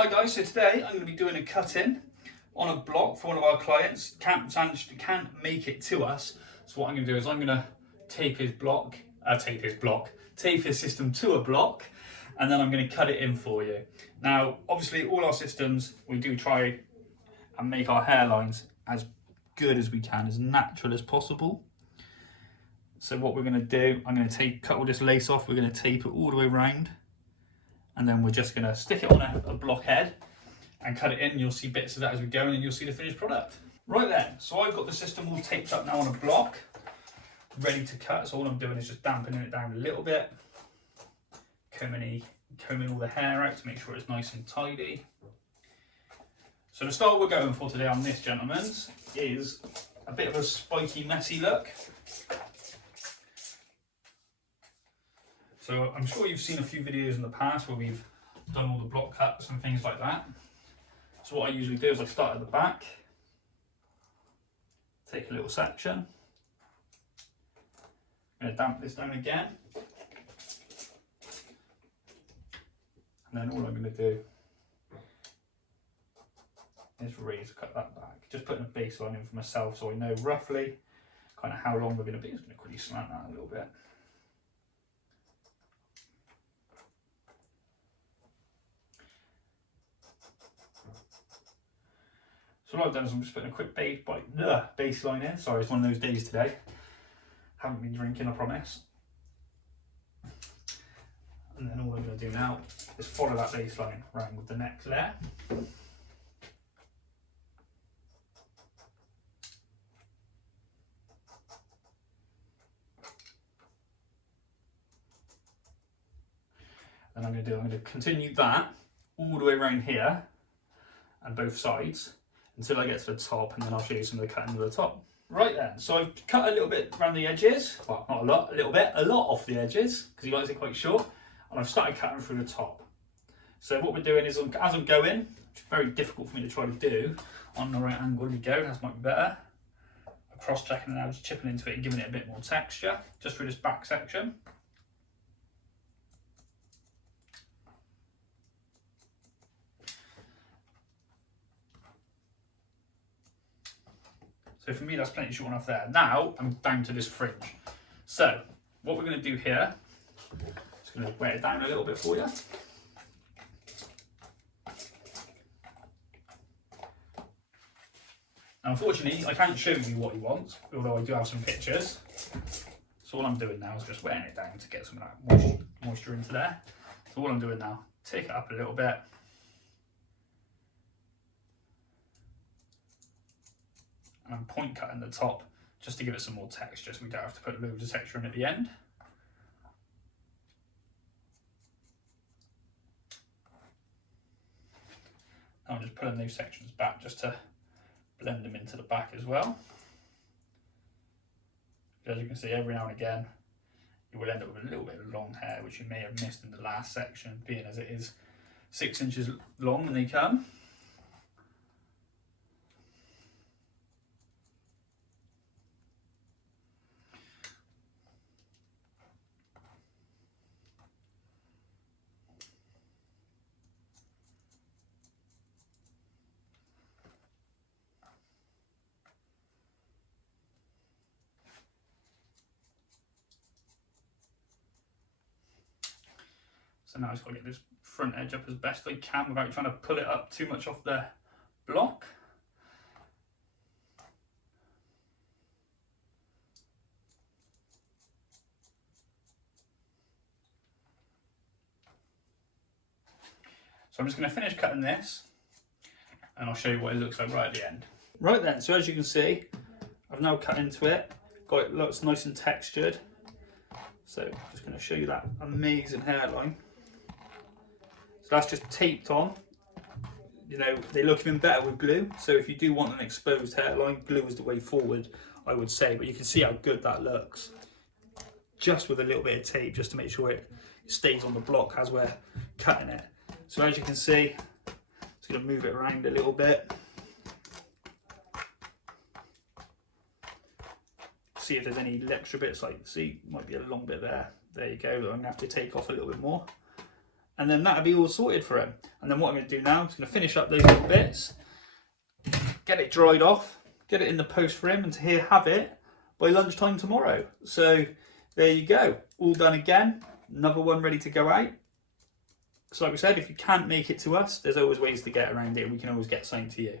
Hi guys, so today I'm going to be doing a cut-in on a block for one of our clients. Can't make it to us. So what I'm going to do is I'm going to tape his system to a block, and then I'm going to cut it in for you. Now, obviously all our systems, we do try and make our hairlines as good as we can, as natural as possible. So what we're going to do, I'm going to cut all this lace off, we're going to tape it all the way around, and then we're just going to stick it on a block head and cut it in. You'll see bits of that as we go, and then you'll see the finished product. Right then, so I've got the system all taped up now on a block, ready to cut. So all I'm doing is just dampening it down a little bit, combing all the hair out to make sure it's nice and tidy. So the style we're going for today on this gentleman's is a bit of a spiky, messy look. So I'm sure you've seen a few videos in the past where we've done all the block cuts and things like that. So what I usually do is I start at the back, take a little section, I'm going to damp this down again, and then all I'm going to do is razor cut that back, just putting a baseline in for myself so I know roughly kind of how long we're going to be. I'm just going to quickly slant that a little bit. So what I've done is I'm just putting a quick baseline in. Sorry, it's one of those days today. Haven't been drinking, I promise. And then all I'm going to do now is follow that baseline around with the next layer. And I'm going to continue that all the way around here and both sides until I get to the top, and then I'll show you some of the cutting to the top. Right then, so I've cut a little bit around the edges, well not a lot, a little bit, a lot off the edges, because he likes it quite short, and I've started cutting through the top. So what we're doing is, as I'm going, which is very difficult for me to try to do, on the right angle we go, that might be better. I'm cross-checking and now just chipping into it and giving it a bit more texture, just through this back section. So for me, that's plenty short enough there. Now I'm down to this fringe. So what we're going to do here, just going to weigh it down a little bit for you. Now, unfortunately, I can't show you what he wants, although I do have some pictures. So all I'm doing now is just weighing it down to get some of that moisture into there. So all I'm doing now, take it up a little bit. And I'm point cutting the top just to give it some more texture, so we don't have to put loads of texture in at the end. I'm just pulling those sections back just to blend them into the back as well. As you can see, every now and again you will end up with a little bit of long hair, which you may have missed in the last section, being as it is 6 inches long when they come. So now I've just got to get this front edge up as best I can without trying to pull it up too much off the block. So I'm just going to finish cutting this and I'll show you what it looks like right at the end. Right then, so as you can see, I've now cut into it, got it looks nice and textured. So I'm just going to show you that amazing hairline. So that's just taped on. You know, they look even better with glue. So if you do want an exposed hairline, glue is the way forward, I would say. But you can see how good that looks. Just with a little bit of tape, just to make sure it stays on the block as we're cutting it. So as you can see, just going to move it around a little bit. See if there's any extra bits, like see, might be a long bit there. There you go, I'm going to have to take off a little bit more. and then that'll be all sorted for him. And then what I'm going to do now is going to finish up those little bits, get it dried off, get it in the post for him, and to have it by lunchtime tomorrow. So there you go, all done again. Another one ready to go out. So like we said, if you can't make it to us, there's always ways to get around it. We can always get something to you.